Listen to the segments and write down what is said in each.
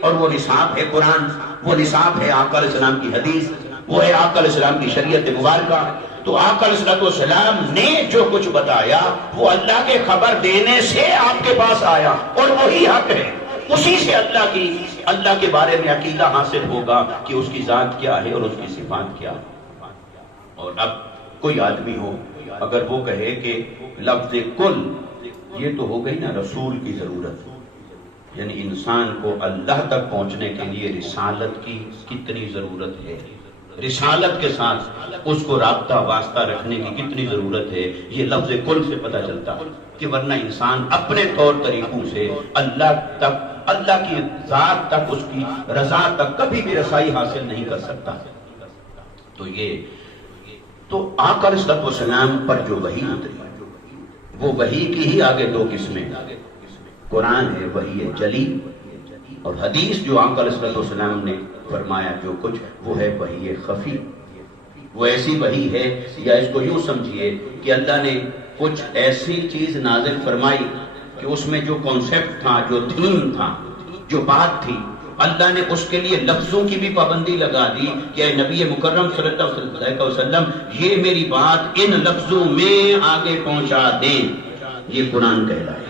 اور وہ نصاب ہے قرآن، وہ نصاب ہے آقا علیہ السلام کی حدیث، وہ ہے آقا علیہ السلام کی شریعت مبارکہ۔ تو آقا علیہ السلام نے جو کچھ بتایا وہ اللہ کے خبر دینے سے آپ کے پاس آیا، اور وہی حق ہے، اسی سے اللہ کے بارے میں عقیدہ حاصل ہوگا کہ اس کی ذات کیا ہے اور اس کی صفات کیا ہے۔ اور اب کوئی آدمی ہو اگر وہ کہے کہ لفظ کل، یہ تو ہو گئی نا رسول کی ضرورت، یعنی انسان کو اللہ تک پہنچنے کے لیے رسالت کی کتنی ضرورت ہے، رسالت کے ساتھ اس کو رابطہ واسطہ رکھنے کی کتنی ضرورت ہے، یہ لفظ کل سے پتہ چلتا ہے کہ ورنہ انسان اپنے طور طریقوں سے اللہ تک، اللہ کی ذات تک، اس کی رضا تک کبھی بھی رسائی حاصل نہیں کر سکتا۔ تو آقا علیہ السلام پر جو وحی اتری، وہ وحی کی ہی آگے دو قسمیں، قرآن ہے وحی جلی، اور حدیث جو آقا علیہ السلام نے فرمایا جو کچھ، وہ ہے وحی خفی۔ وہ ایسی وحی ہے، یا اس کو یوں سمجھیے کہ اللہ نے کچھ ایسی چیز نازل فرمائی کہ اس میں جو کانسیپٹ تھا، جو تھیم تھا، جو بات تھی، اللہ نے اس کے لیے لفظوں کی بھی پابندی لگا دی کہ اے نبی مکرم صلی اللہ علیہ وسلم یہ میری بات ان لفظوں میں آگے پہنچا دیں، یہ قرآن کہلائے۔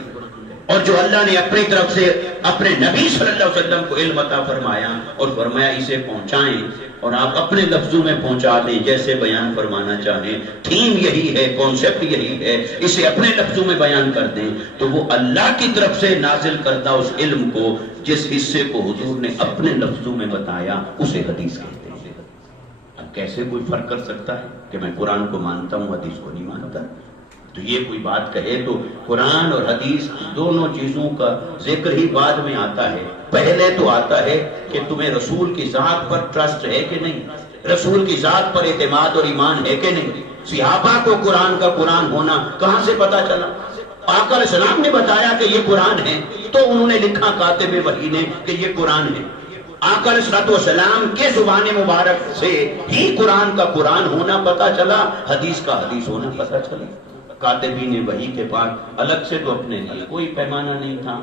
اور جو اللہ نے اپنی طرف سے اپنے نبی صلی اللہ علیہ وسلم کو علم عطا فرمایا اور فرمایا اسے پہنچائیں اور آپ اپنے لفظوں میں پہنچا دیں جیسے بیان فرمانا چاہیں، تھیم یہی ہے، کانسیپٹ یہی ہے، اسے اپنے لفظوں میں بیان کر دیں، تو وہ اللہ کی طرف سے نازل کردہ اس علم کو جس حصے کو حضور نے اپنے لفظوں میں بتایا اسے حدیث کہتے ہیں۔ اب کیسے کوئی فرق کر سکتا ہے کہ میں قرآن کو مانتا ہوں حدیث کو نہیں مانتا؟ تو یہ کوئی بات کہے تو قرآن اور حدیث دونوں چیزوں کا ذکر ہی بعد میں آتا ہے، پہلے تو آتا ہے کہ تمہیں رسول کی ذات پر ٹرسٹ ہے کہ نہیں، رسول کی ذات پر اعتماد اور ایمان ہے کہ نہیں۔ صحابہ کو قرآن کا قرآن ہونا کہاں سے پتا چلا؟ آقا علیہ السلام نے بتایا کہ یہ قرآن ہے تو انہوں نے لکھا کاتب وحی نے کہ یہ قرآن ہے۔ آقا علیہ السلام کے زبان مبارک سے ہی قرآن کا قرآن ہونا پتا چلا، حدیث کا حدیث ہونا پتا چلا۔ کاتبین وحی کے پاس الگ سے تو اپنے لیے کوئی پیمانہ نہیں تھا،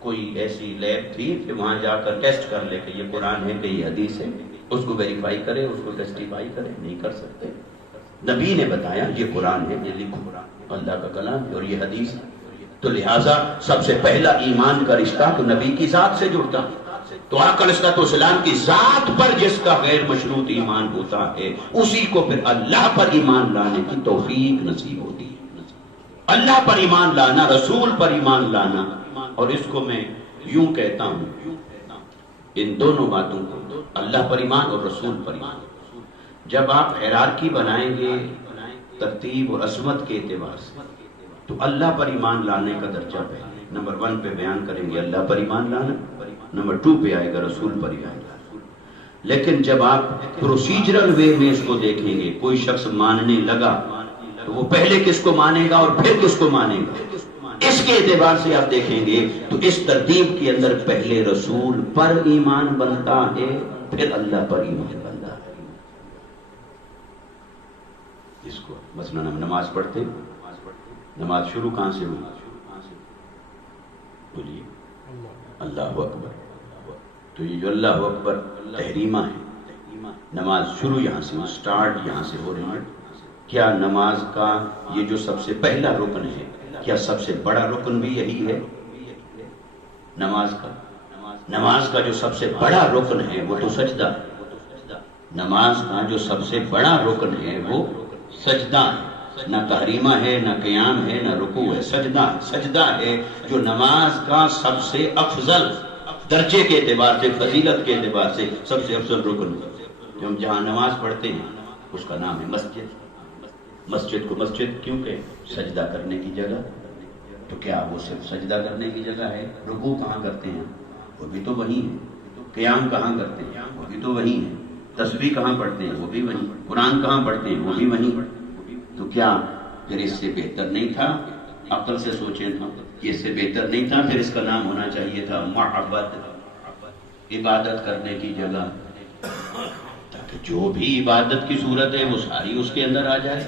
کوئی ایسی لیب تھی کہ وہاں جا کر ٹیسٹ کر لے کہ یہ قرآن ہے کہ یہ حدیث ہے، اس کو ویریفائی کرے، اس کو ٹیسٹیفائی کرے، نہیں کر سکتے۔ نبی نے بتایا یہ قرآن ہے، یہ لکھو، اللہ کا کلام ہے اور یہ حدیث ہے، تو لہٰذا سب سے پہلا ایمان کا رشتہ تو نبی کی ذات سے جڑتا۔ تو آقا علیہ السلام کی ذات پر جس کا غیر مشروط ایمان ہوتا ہے اسی کو پھر اللہ پر ایمان لانے کی توفیق نصیب ہوتی ہے۔ اللہ پر ایمان لانا، رسول پر ایمان لانا، اور اس کو میں یوں کہتا ہوں، ان دونوں باتوں کو، اللہ پر ایمان اور رسول پر ایمان، جب آپ ہیرارکی بنائیں گے ترتیب اور عظمت کے اعتبار سے تو اللہ پر ایمان لانے کا درجہ پہلے نمبر 1 پہ بیان کریں گے، اللہ پر ایمان لانا، نمبر 2 پہ آئے گا رسول پر ایمان لانا۔ لیکن جب آپ پروسیجرل وے میں اس کو دیکھیں گے، کوئی شخص ماننے لگا تو وہ پہلے کس کو مانے گا اور پھر کس کو مانے گا، اس کے اعتبار سے آپ دیکھیں گے تو اس ترتیب کے اندر پہلے رسول پر ایمان بنتا ہے پھر اللہ پر ایمان بنتا ہے۔ اس کو مثلا ہم نماز پڑھتے، نماز شروع کہاں سے ہوئی؟ بولیے اللہ اکبر۔ تو یہ جو اللہ اکبر تحریمہ ہے، نماز شروع یہاں سے، سٹارٹ یہاں سے ہو رہی ہے۔ کیا نماز کا یہ جو سب سے پہلا رکن ہے، کیا سب سے بڑا رکن بھی یہی ہے نماز کا؟ نماز کا جو سب سے بڑا رکن ہے وہ تو سجدہ ہے۔ نماز کا جو سب سے بڑا رکن ہے وہ سجدہ ہے، نہ تحریمہ ہے، نہ قیام ہے، نہ رکوع ہے، سجدہ ہے۔ سجدہ ہے جو نماز کا سب سے افضل درجے کے اعتبار سے، فضیلت کے اعتبار سے سب سے افضل رکن ہے۔ جو ہم جہاں نماز پڑھتے ہیں اس کا نام ہے مسجد۔ مسجد کو مسجد کیوں کہ سجدہ کرنے کی جگہ، تو کیا وہ صرف سجدہ کرنے کی جگہ ہے؟ رکوع کہاں کرتے ہیں؟ وہ بھی تو وہی ہے۔ قیام کہاں کرتے ہیں؟ وہ بھی تو وہی ہے۔ تسبیح کہاں پڑھتے ہیں؟ وہ بھی وہی۔ قرآن کہاں پڑھتے ہیں؟ وہ بھی وہی۔ تو کیا پھر اس سے بہتر نہیں تھا؟ عقل سے سوچیں تھا کہ اس سے بہتر نہیں تھا؟ پھر اس کا نام ہونا چاہیے تھا محبت، عبادت کرنے کی جگہ، تاکہ جو بھی عبادت کی صورت ہے وہ ساری اس کے اندر آ جائے۔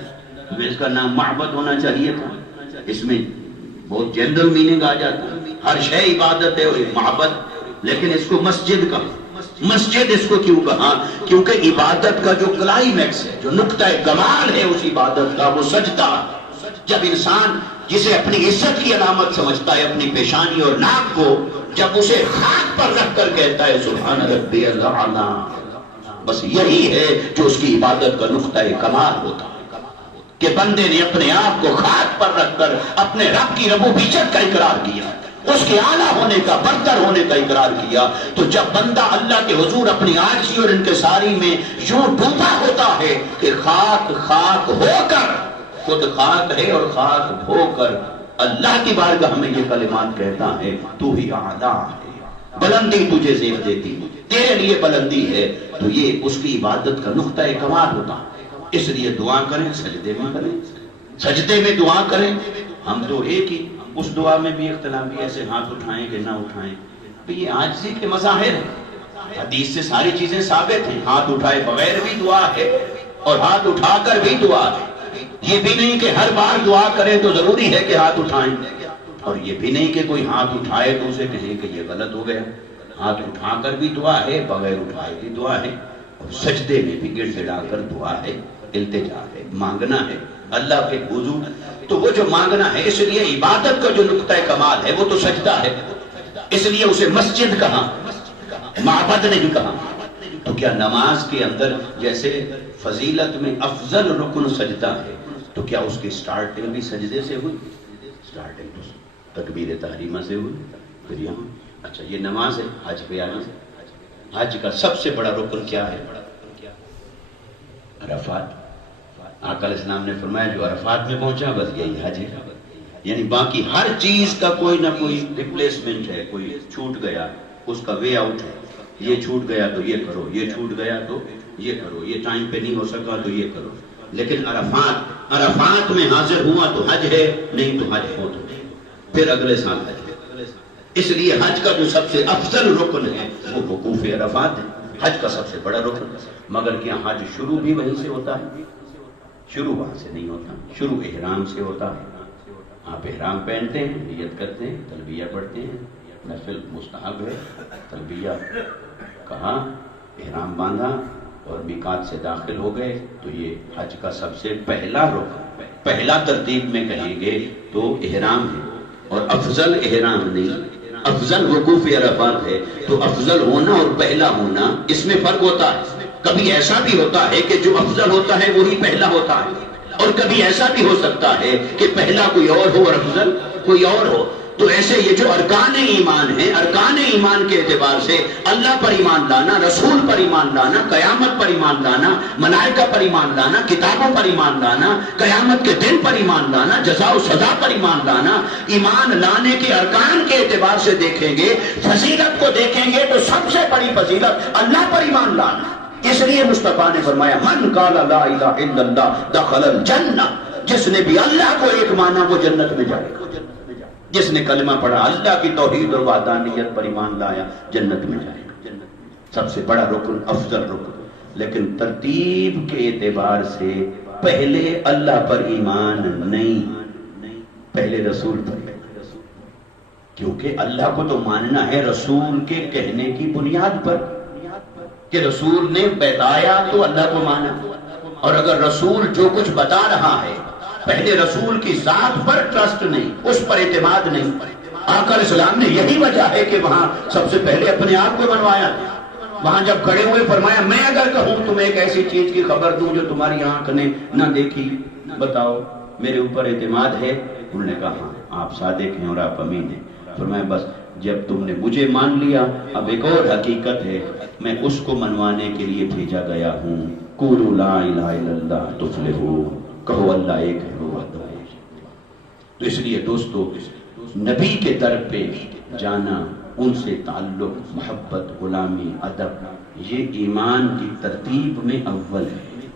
پھر اس کا نام محبت ہونا چاہیے تھا۔ اس میں بہت جنرل میننگ آ جاتا ہے، ہر شے عبادت ہے اور محبت لیکن اس کو مسجد کہا. مسجد اس کو کیوں کہا؟ کیونکہ عبادت کا جو کلائمیکس ہے، جو نقطہ کمال ہے اس عبادت کا، وہ سجدہ. جب انسان جسے اپنی عزت کی علامت سمجھتا ہے اپنی پیشانی اور ناک کو، جب اسے خاک پر رکھ کر کہتا ہے سبحان ربی الاعلی، بس یہی ہے جو اس کی عبادت کا نقطہ کمال ہوتا ہے کہ بندے نے اپنے آپ کو خاک پر رکھ کر اپنے رب کی ربوبیت کا اقرار کیا، اس کے اعلیٰ ہونے کا، برتر ہونے کا اقرار کیا. تو جب بندہ اللہ کے حضور اپنی عاجزی اور انکساری میں یوں ڈوبا ہوتا ہے کہ خاک خاک ہو کر، خود خاک ہے اور خاک ہو کر اللہ کی بارگاہ میں یہ کلمات کہتا ہے تو ہی اعلیٰ ہے، بلندی تجھے زیب دیتی، تیرے لیے بلندی ہے، تو یہ اس کی عبادت کا نقطہ کمال ہوتا ہے. اس لیے دعا کریں، سجدے میں کریں، سجدے میں دعا کریں. ہم تو ایک ہی، اس دعا میں بھی اختلاف بھی، ایسے ہاتھ اٹھائیں کہ نہ اٹھائیں، تو یہ عاجزی کے مظاہر ہیں. حدیث سے ساری چیزیں ثابت ہیں، ہاتھ اٹھائے بغیر بھی دعا ہے اور ہاتھ اٹھا کر بھی دعا ہے. یہ بھی نہیں کہ ہر بار دعا کریں تو ضروری ہے کہ ہاتھ اٹھائیں، اور یہ بھی نہیں کہ کوئی ہاتھ اٹھائے تو اسے کہیں کہ یہ غلط ہو گیا. ہاتھ اٹھا کر بھی دعا ہے، بغیر اٹھائے بھی دعا ہے، اور سجدے میں بھی گڑ گڑا کر دعا ہے، التجا ہے، مانگنا ہے اللہ کے حضور. تو وہ جو مانگنا ہے، اس لیے عبادت کا جو نقطہ کمال ہے وہ تو سجدہ ہے، اس لیے اسے مسجد کہا، معبد نہیں کہا. تو کیا نماز کے اندر جیسے فضیلت میں افضل رکن سجدہ ہے، تو کیا اس کی سٹارٹنگ بھی سجدے سے ہوئی؟ سٹارٹنگ تو تکبیر تحریمہ سے ہوئی. پھر یہاں اچھا یہ نماز ہے. حج پہ آنا، حج کا سب سے بڑا رکن کیا ہے؟ عرفات. آقا علیہ السلام نے فرمایا جو عرفات میں پہنچا بس یہی حج ہے. یعنی باقی ہر چیز کا کوئی نہ کوئی ریپلیسمنٹ ہے، کوئی چھوٹ گیا اس کا وے آؤٹ ہے. یہ چھوٹ گیا تو یہ کرو، یہ چھوٹ گیا تو یہ کرو، یہ ٹائم پہ نہیں ہو سکا تو یہ کرو. لیکن عرفات میں حاضر ہوا تو حج ہے، نہیں تو حج ہو تو پھر اگلے سال حج ہے. اس لیے حج کا جو سب سے افضل رکن ہے وہ وقوف عرفات ہے، حج کا سب سے بڑا رکن. مگر کیا حج شروع بھی وہیں سے ہوتا ہے؟ شروع وہاں سے نہیں ہوتا، شروع احرام سے ہوتا ہے. آپ احرام پہنتے ہیں، نیت کرتے ہیں، تلبیہ پڑھتے ہیں، نفل مستحب ہے تلبیہ کہا، احرام باندھا اور میقات سے داخل ہو گئے. تو یہ حج کا سب سے پہلا رکن، پہلا ترتیب میں کہیں گے تو احرام ہے. اور افضل احرام نہیں، افضل وقوف عرفات ہے. تو افضل ہونا اور پہلا ہونا اس میں فرق ہوتا ہے. کبھی ایسا بھی ہوتا ہے کہ جو افضل ہوتا ہے وہی پہلا ہوتا ہے، اور کبھی ایسا بھی ہو سکتا ہے کہ پہلا کوئی اور ہو اور افضل کوئی اور ہو. تو ایسے یہ جو ارکان ایمان ہیں، ارکان ایمان کے اعتبار سے اللہ پر ایمان لانا، رسول پر ایمان لانا، قیامت پر ایمان لانا، ملائکہ پر ایمان لانا، کتابوں پر ایمان لانا، قیامت کے دن پر ایمان لانا، جزا و سزا پر ایمان لانا، ایمان لانے کے ارکان کے اعتبار سے دیکھیں گے، فضیلت کو دیکھیں گے تو سب سے بڑی فضیلت اللہ پر ایمان لانا. اس لیے مصطفیٰ نے فرمایا من قال لا الہ الا اللہ دخل الجنہ، جس نے بھی اللہ کو ایک مانا وہ جنت میں جائے گا. جس نے کلمہ پڑھا، اللہ کی توحید اور وحدانیت پر ایمان لایا، جنت میں جائے گا. سب سے بڑا رکن، افضل رکن. لیکن ترتیب کے اعتبار سے پہلے اللہ پر ایمان نہیں، پہلے رسول پر. کیونکہ اللہ کو تو ماننا ہے رسول کے کہنے کی بنیاد پر کہ رسول نے بتایا تو اللہ کو مانا. اور اگر رسول جو کچھ بتا رہا ہے، پہلے رسول کی ذات پر ٹرسٹ نہیں، اس پر اعتماد نہیں. آقا علیہ السلام نے یہی وجہ ہے کہ وہاں سب سے پہلے اپنے آپ کو بنوایا. وہاں جب کھڑے ہوئے فرمایا میں اگر کہوں تمہیں ایک ایسی چیز کی خبر دوں جو تمہاری آنکھ نے نہ دیکھی، بتاؤ میرے اوپر اعتماد ہے؟ انہوں نے کہا ہاں آپ صادق ہیں اور آپ امین ہیں. فرمایا بس جب تم نے مجھے مان لیا، اب ایک اور حقیقت ہے، میں اس کو منوانے کے لیے بھیجا گیا ہوں. قولوا لا الہ الا اللہ تفلحوا، کہو اللہ ایک ہے وہ وحدہ. تو اس لیے دوستو نبی کے در پہ جانا، ان سے تعلق، محبت، غلامی، ادب، یہ ایمان کی ترتیب میں اول ہے.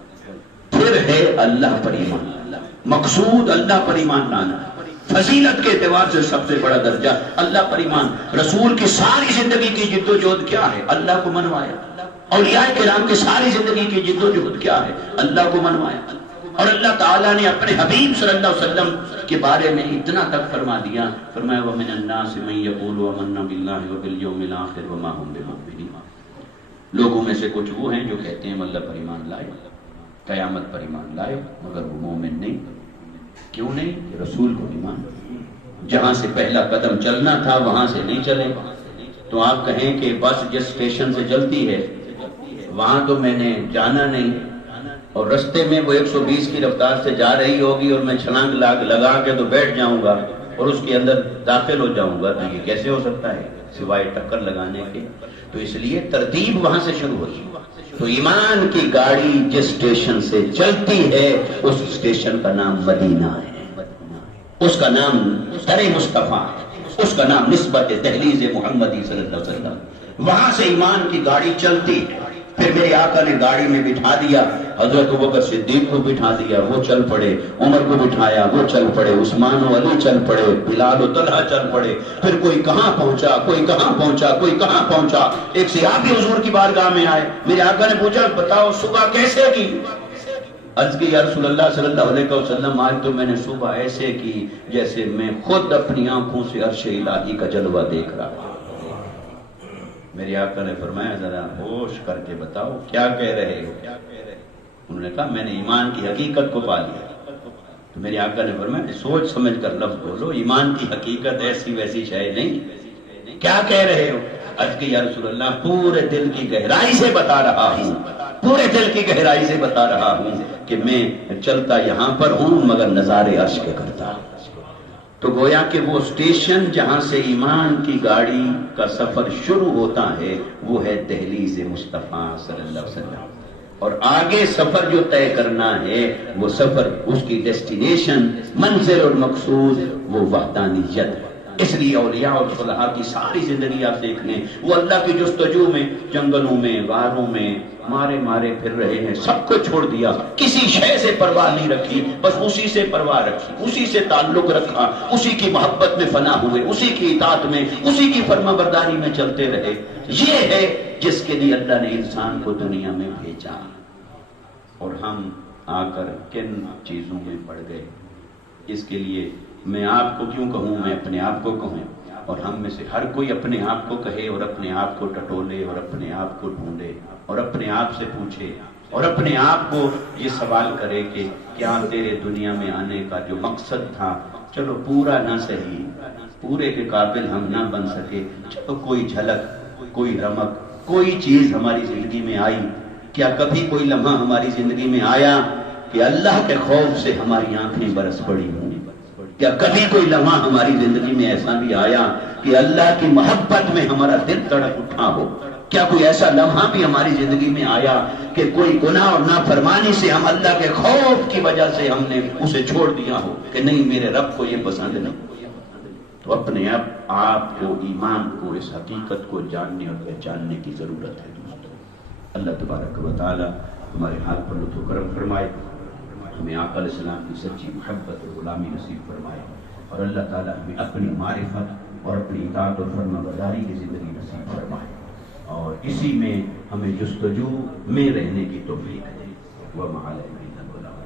پھر ہے اللہ پر ایمان لانا، مقصود اللہ پر ایمان لانا. فضیلت کے اعتبار سے سب سے بڑا درجہ اللہ پر ایمان. رسول کی ساری زندگی کی جد و جہد کیا ہے؟ اللہ کو منوایا. اولیاء کرام کی ساری زندگی کی جد و جہد کیا ہے؟ اللہ کو منوایا. اور اللہ تعالیٰ نے اپنے حبیب صلی اللہ علیہ وسلم کے بارے میں اتنا تک فرما دیا، فرمایا وَمِنَ النَّاسِ مَن يَقُولُ آمَنَّا بِاللَّهِ وَبِالْيَوْمِ الْآخِرِ وَمَا هُم بِمُؤْمِنِينَ۔ لوگوں میں سے کچھ وہ ہیں جو کہتے ہیں اللہ پر ایمان لائے، قیامت پر ایمان لائے، مگر وہ مومن نہیں۔ کیوں نہیں؟ کہ رسول کو ایمان، جہاں سے پہلا قدم چلنا تھا وہاں سے نہیں چلے۔ تو آپ کہیں کہ بس جس اسٹیشن سے چلتی ہے وہاں تو میں نے جانا نہیں، اور رستے میں وہ 120 کی رفتار سے جا رہی ہوگی اور میں چھلانگ لگا کے تو بیٹھ جاؤں گا اور اس کے اندر داخل ہو جاؤں گا، تو یہ کیسے ہو سکتا ہے سوائے ٹکر لگانے کے؟ تو اس لیے ترتیب وہاں سے شروع ہوتی ہے۔ تو ایمان کی گاڑی جس اسٹیشن سے چلتی ہے اس اسٹیشن کا نام مدینہ ہے، اس کا نام در مصطفیٰ، اس کا نام نسبت دہلیز محمدی صلی اللہ علیہ وسلم۔ وہاں سے ایمان کی گاڑی چلتی ہے۔ پھر میرے آقا نے گاڑی میں بٹھا دیا، حضرت ابوبکر صدیق کو بٹھا دیا، وہ چل پڑے، عمر کو بٹھایا، وہ چل پڑے، عثمان و علی چل پڑے، بلال و طلحہ چل پڑے۔ پھر کوئی کہاں پہنچا، کوئی کہاں پہنچا، کوئی کہاں پہنچا۔ ایک صحابی حضور کی بارگاہ میں آئے، میرے آقا نے پوچھا بتاؤ صبح کیسے کی؟ عرض کی یا رسول اللہ صلی اللہ علیہ وسلم آج تو میں نے صبح ایسے کی جیسے میں خود اپنی آنکھوں سے عرش الہی کا جلوہ دیکھ رہا ہوں۔ میرے آقا نے فرمایا ذرا ہوش کر کے بتاؤ کیا کہہ رہے ہو؟ انہوں نے کہا میں نے ایمان کی حقیقت کو پا لیا۔ تو میرے آقا نے فرمایا سوچ سمجھ کر لفظ بولو، ایمان کی حقیقت ایسی ویسی شے نہیں، کیا کہہ رہے ہو؟ عرض کی یا رسول اللہ پورے دل کی گہرائی سے بتا رہا ہوں، پورے دل کی گہرائی سے بتا رہا ہوں کہ میں چلتا یہاں پر ہوں مگر نظارے عرش کے کرتا ہوں۔ تو گویا کہ وہ اسٹیشن جہاں سے ایمان کی گاڑی کا سفر شروع ہوتا ہے وہ ہے دہلیز مصطفیٰ صلی اللہ علیہ وسلم، اور آگے سفر جو طے کرنا ہے وہ سفر، اس کی ڈیسٹینیشن، منزل اور مقصود وہ وحدانیت۔ اس لیے اولیاء اور صلحاء کی ساری زندگی آپ دیکھ لیں، وہ اللہ کی جستجو میں، جنگلوں میں، غاروں میں مارے پھر رہے ہیں، سب کو چھوڑ دیا، کسی شے سے پرواہ نہیں رکھی، بس اسی سے پرواہ رکھی، اسی سے تعلق رکھا، اسی کی محبت میں فنا ہوئے، اسی کی اطاعت میں، اسی کی فرما برداری میں چلتے رہے۔ یہ ہے جس کے لیے اللہ نے انسان کو دنیا میں بھیجا۔ اور ہم آ کر کن چیزوں میں پڑ گئے؟ اس کے لیے میں آپ کو کیوں کہوں، میں اپنے آپ کو کہوں، اور ہم میں سے ہر کوئی اپنے آپ کو کہے اور اپنے آپ کو ٹٹولے اور اپنے آپ کو ڈھونڈے اور اپنے آپ سے پوچھے اور اپنے آپ کو یہ سوال کرے کہ کیا تیرے دنیا میں آنے کا جو مقصد تھا، چلو پورا نہ صحیح، پورے کے قابل ہم نہ بن سکے، چلو کوئی جھلک، کوئی رمق، کوئی چیز ہماری زندگی میں آئی؟ کیا کبھی کوئی لمحہ ہماری زندگی میں آیا کہ اللہ کے خوف سے ہماری آنکھیں برس پڑی ہوں؟ کیا کبھی کوئی لمحہ ہماری زندگی میں ایسا بھی آیا کہ اللہ کی محبت میں ہمارا دل تڑپ اٹھا ہو؟ کیا کوئی ایسا لمحہ بھی ہماری زندگی میں آیا کہ کوئی گناہ اور نافرمانی سے ہم اللہ کے خوف کی وجہ سے ہم نے اسے چھوڑ دیا ہو کہ نہیں میرے رب کو یہ پسند نہیں؟ تو اپنے آپ کو، ایمان کو، اس حقیقت کو جاننے اور پہچاننے کی ضرورت ہے دوستو۔ اللہ تبارک و تعالی ہمارے حال پر لطف و کرم فرمائے، ہمیں آقا علیہ السلام کی سچی محبت اور غلامی نصیب فرمائے، اور اللہ تعالیٰ ہمیں اپنی معرفت اور اپنی اطاعت اور فرما برداری کی زندگی نصیب فرمائے، اور اسی میں ہمیں جستجو میں رہنے کی توفیق دے۔ وَمَا عَلَيْنَا إِلَّا الْبَلَاغُ۔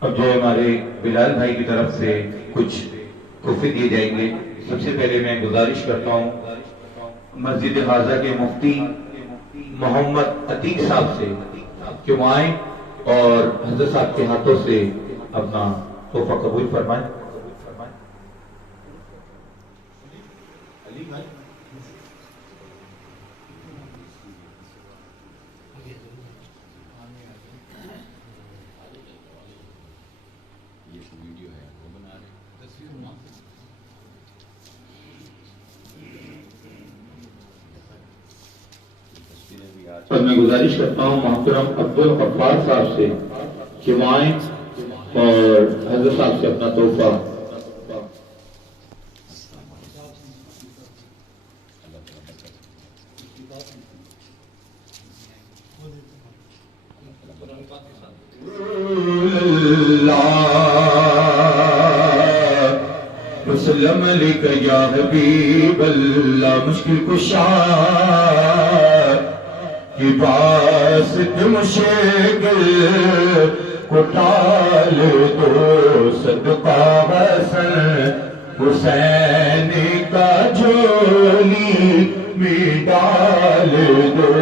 اب جو ہمارے بلال بھائی کی طرف سے کچھ تحفے دیے جائیں گے، سب سے پہلے میں گزارش کرتا ہوں مسجد غازہ کے مفتی محمد عتیق صاحب سے کہ وہ آئیں اور حضرت صاحب کے ہاتھوں سے اپنا تحفہ قبول فرمائیں۔ اور میں گزارش کرتا ہوں محترم عبدالغفار صاحب سے کہ وہ آئیں اور حضرت صاحب سے اپنا تحفہ۔ وسلم علیک یا حبیب اللہ، مشکل کشا واسط مشکل کو ٹال دو، صدقہ حسن حسین کا جھولی میں ڈال دو۔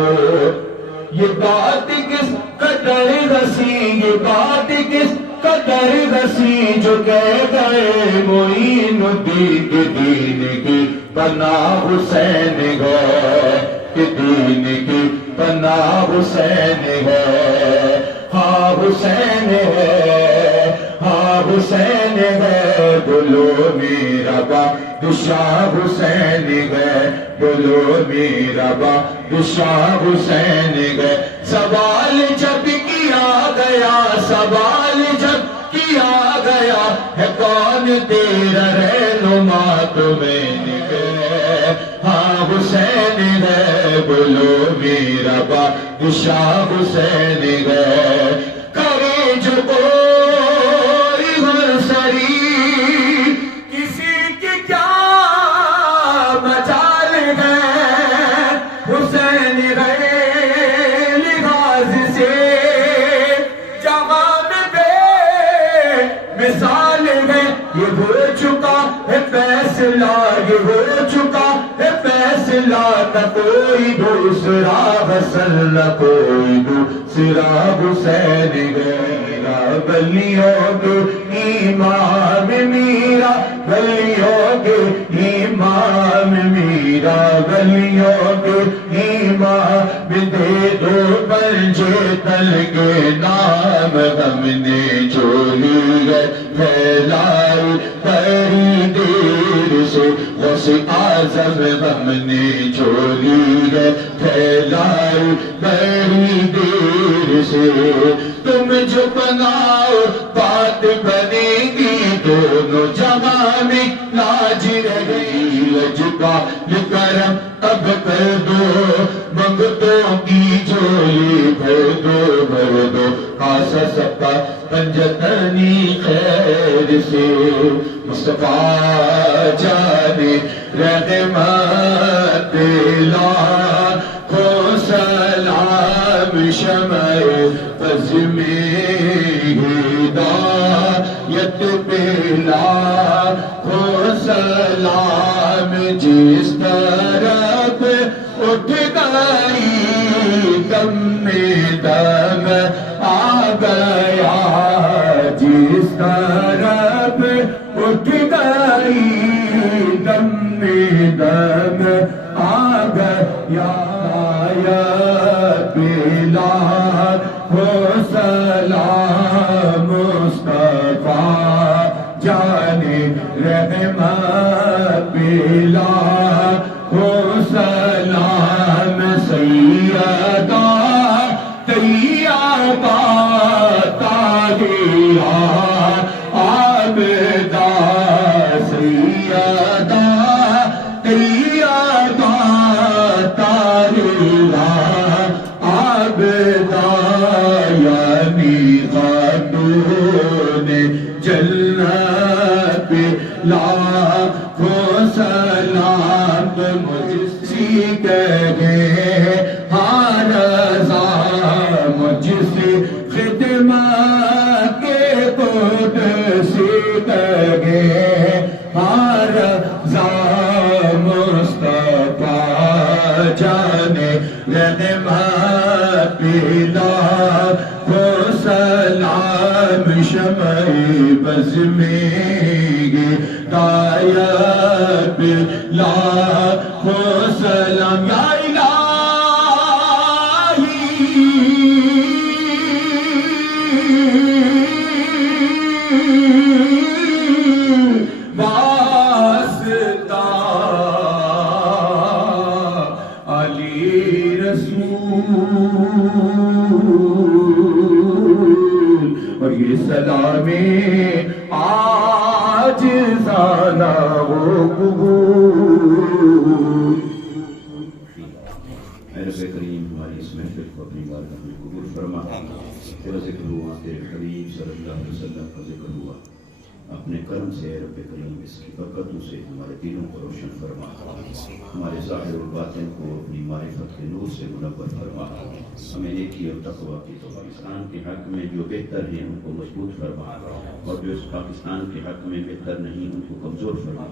یہ بات کس قدر وسیع، یہ بات کس قدر وسیع، جو کہہ گئے معین الدین کے دین کی پناہ حسین ہے، کہ دین کی پناہ حسین ہے۔ ہاں حسین ہے، ہاں حسین ہے، بولو میرا بادشاہ حسین ہے، بولو میرا بادشاہ حسین ہے۔ سوال جب کیا گیا، سوال جب کیا گیا ہے کون تیرا رہنما، تمہیں نکلے ہاں حسین ہے، بولو میرا بادشاہ حسین ہے۔ کرے جو کوئی غرسری، کسی کی کیا مجال ہے، حسین ہے لحاظ سے جہاں میں بے مثال ہے۔ یہ ہو چکا ہے فیصلہ، یہ ہو چکا ہے فیصلہ، نہ کوئی دوسرا حسن، نہ کوئی دوسرا حسین ہے۔ گلیوں کے امام میرا، گلیوں کے امام میرا، گلیوں کے امام، دے دو پنجے تل کے نام، ہم نے چولی ہے پھیلائی بڑی دیر سے، غوث اعظم ہم نے چولی ہے پھیلائی بڑی دیر سے۔ تم جو بناؤ بات بنے گی، دونوں جہاں میں لاج رہے گی۔ لجپال کرم اب کر دو، منگتوں کی جھولی بھر دو، بھر دو خاصا سب کا پنجتنی خیر سے۔ مصطفیٰ جانے رحمت لاکھوں سلام، شمع فض میں ہدایت پہ لاکھوں سلام، جس طرف اٹھ گئی دم میں دم آ گیا، جس طرف اٹھ گئی دم میں دم آ گیا۔ بلا ہو سلام مصطفیٰ جانے رحمت، بلا ہو سلام سیدہ طیبہ طاہرہ عابدہ، سیدہ طیبہ طاہرہ عابدہ، یعنی خاتون جنت پہ لاکھوں سلام، مجھ سے کہے ہاں رضا، مجھ سے خدمت کے قدس کہے ہاں رضا، مصطفیٰ جانے رحمت پہ لاکھوں سلام، شمع بز میں ہدایت پہ لاکھوں سلام۔ یا اور یہ سلام آج زانا ہو قبول۔ اے رب کریم، ہماری اس محفل کو اپنی بارگاہ میں قبول فرما۔ تیرا ذکر ہوا، تیرے حبیب صلی اللہ علیہ وسلم کا ذکر ہوا، اپنے کرم کرم سے رب کریم اس کی برکتوں سے ہمارے دلوں کو روشن فرما، ہمارے ظاہر و باطن کو اپنی معرفت کے نور سے منور فرما، ہمیں نیکی اور تقوی کی تو پاکستان کے حق میں جو بہتر ہیں ان کو مضبوط فرما، اور جو اس پاکستان کے حق میں بہتر نہیں ان کو کمزور فرما۔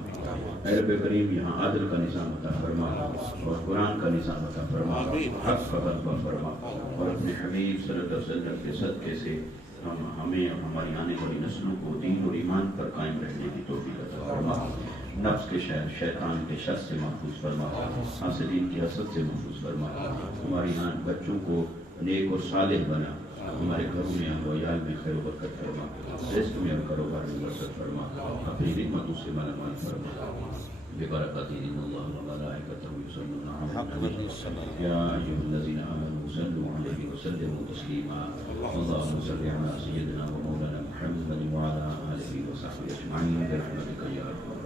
اے رب کریم یہاں عادل کا نظام عطا فرما اور قرآن کا نظام عطا فرما، حق کا غلبہ فرما، اور اپنے حبیب صلی اللہ علیہ وسلم کے صدقے سے ہمیں اور ہماری آنے والی نسلوں کو دین اور ایمان پر قائم رہنے کی توفیق عطا فرما، نفس کے شیطان کے شر سے محفوظ فرما، حاسدین کی حسد سے محفوظ فرما، ہماری بچوں کو نیک اور صالح بنا، ہمارے گھروں میں و عیال میں خیر و برکت فرما، رزق میں اور کاروبار میں برکت فرما، اپنی نعمتوں سے مالا مال فرما، ببرکات ان اللہ وملائکتہ یصلون علی النبی یا ایھا الذین آمنوا صلوا علیہ وسلموا تسلیما اللهم صل علی سیدنا و مولانا محمد وعلی آلہ وصحبہ اجمعین برحمتک یا ارحم